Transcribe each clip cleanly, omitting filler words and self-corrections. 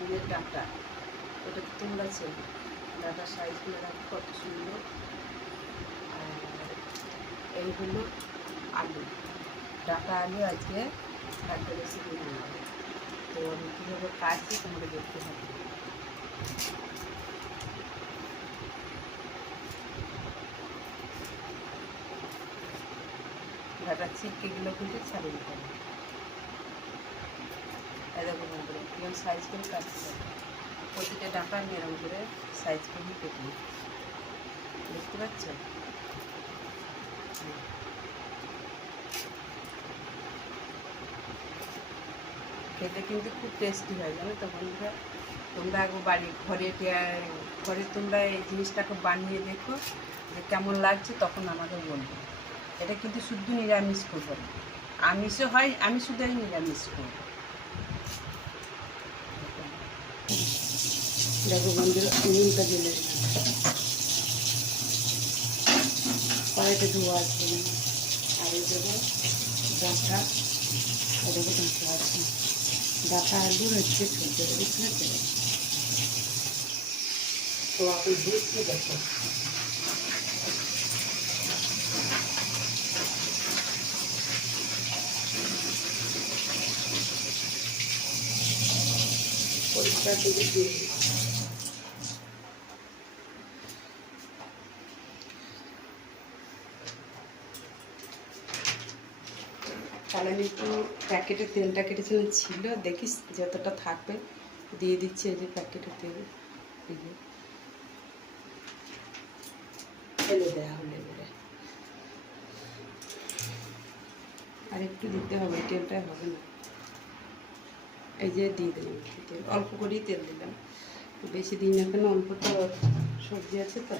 ডিমের ডাঁটা, ওটা তো তোমরা চেনো, ডাঁটার সাইজগুলো রাখো কত সুন্দর। আর এই হলো আলু, ডাঁটা আলু আজকে একটা রেসিপি বানাবো। তো আমি কীভাবে কাটছি তোমাকে দেখতে হবে। ডাঁটার ছিটকেগুলো কিন্তু ছাড়িয়ে নিতে হবে। এরকম করে কেমন সাইজ করে কাটতে হবে, প্রতিটা ডাঁটা আমি এরকম করে সাইজ করে কেটে নিই। দেখতে পাচ্ছ? খেতে কিন্তু খুব টেস্টি হয়, জানো তো বন্ধুরা। তোমরা আগে ঘরে তোমরা এই জিনিসটাকে বানিয়ে দেখো যে কেমন লাগছে, তখন আমাকে বলবো। এটা কিন্তু শুদ্ধ নিরামিষ করবো না, আমিষও হয়, আমি শুধু এই নিরামিষ করবো। দেখো বন্ধুরা, নুনটা ঢেলে দিলাম, কড়াইতে ধোয়া আছে। আর এই দেবো ডাঁটা, দেখো ডাঁটা আছে, ডাঁটা আলুর হচ্ছে ছোট বুঝতে পেরে। তো আপনি দেখতে দেখো, পরিষ্কার করে দিয়ে তাহলে আমি একটু প্যাকেটের তেলটা কেটেছিলাম, ছিল দেখিস যতটা থাকবে দিয়ে দিচ্ছি। এই যে প্যাকেটের তেল, এই যে ফেলে দেওয়া হলে এবারে আর একটু দিতে হবে, তেলটাই হবে না। এই যে দিয়ে দিলাম তেল, অল্প করেই তেল দিলাম, বেশি দিন না কেন, অল্প তো সবজি আছে তো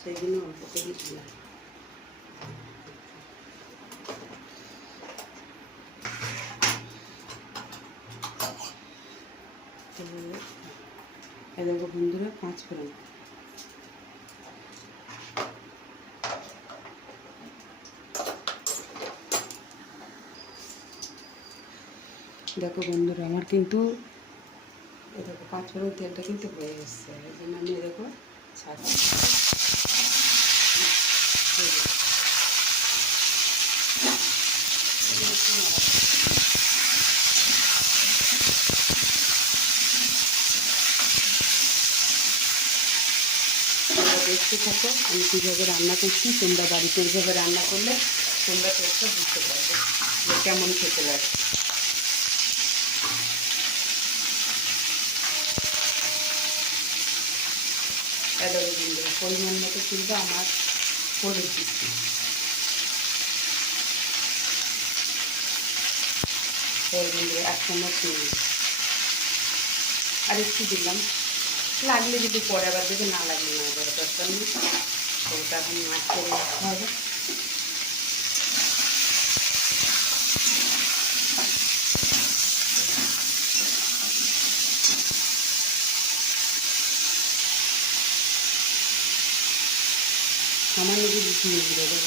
সেই জন্য অল্প করেই দিলাম। এই দেখো বন্ধুরা, 5 ফোড়ন, দেখো বন্ধুরা আমার কিন্তু দেখো 5 ফোড়ন তেলটা কিন্তু হয়ে এসছে, এই জন্য আমি দেখো ছাড়ছি। দেখতে থাকো আমি কীভাবে রান্না করছি, তোমরা বাড়িতে এইভাবে রান্না করলে তোমরা টেস্টটা বুঝতে পারবে যে কেমন খেতে লাগে। পরিমাণ মতো কিন্তু আমার হলুদ দিচ্ছি, এক চামচ নিয়ে আর একটু দিলাম, লাগলে যদি পরে আবার দেবে, না লাগলে না দেবে, দরকার নেই। তো ওটা এখন মাছ করে রাখতে হবে। সামান্য যদি দিয়ে দিয়ে দেবো,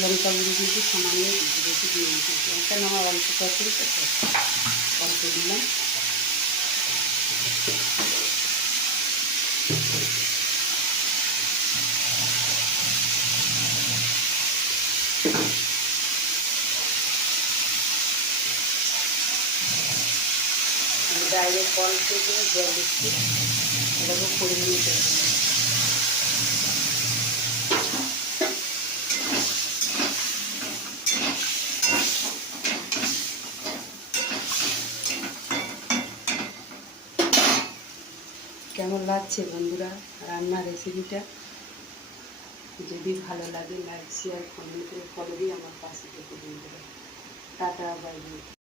লঙ্কা গুঁড়ো কিন্তু সামান্য বেশি দিয়ে দিতে, কেন আমার অল্প তরকারি তো অল্প দিলাম। ডাইরেক্ট কল থেকে জল দিচ্ছি, এটাকে পরিমাণ করে কেমন লাগছে বন্ধুরা রান্নার রেসিপিটা? যদি ভালো লাগে লাইক শেয়ার কমেন্ট করে ফলো দিয়ে আমার পাশে থেকে বন্ধুরা। Tata bye bye.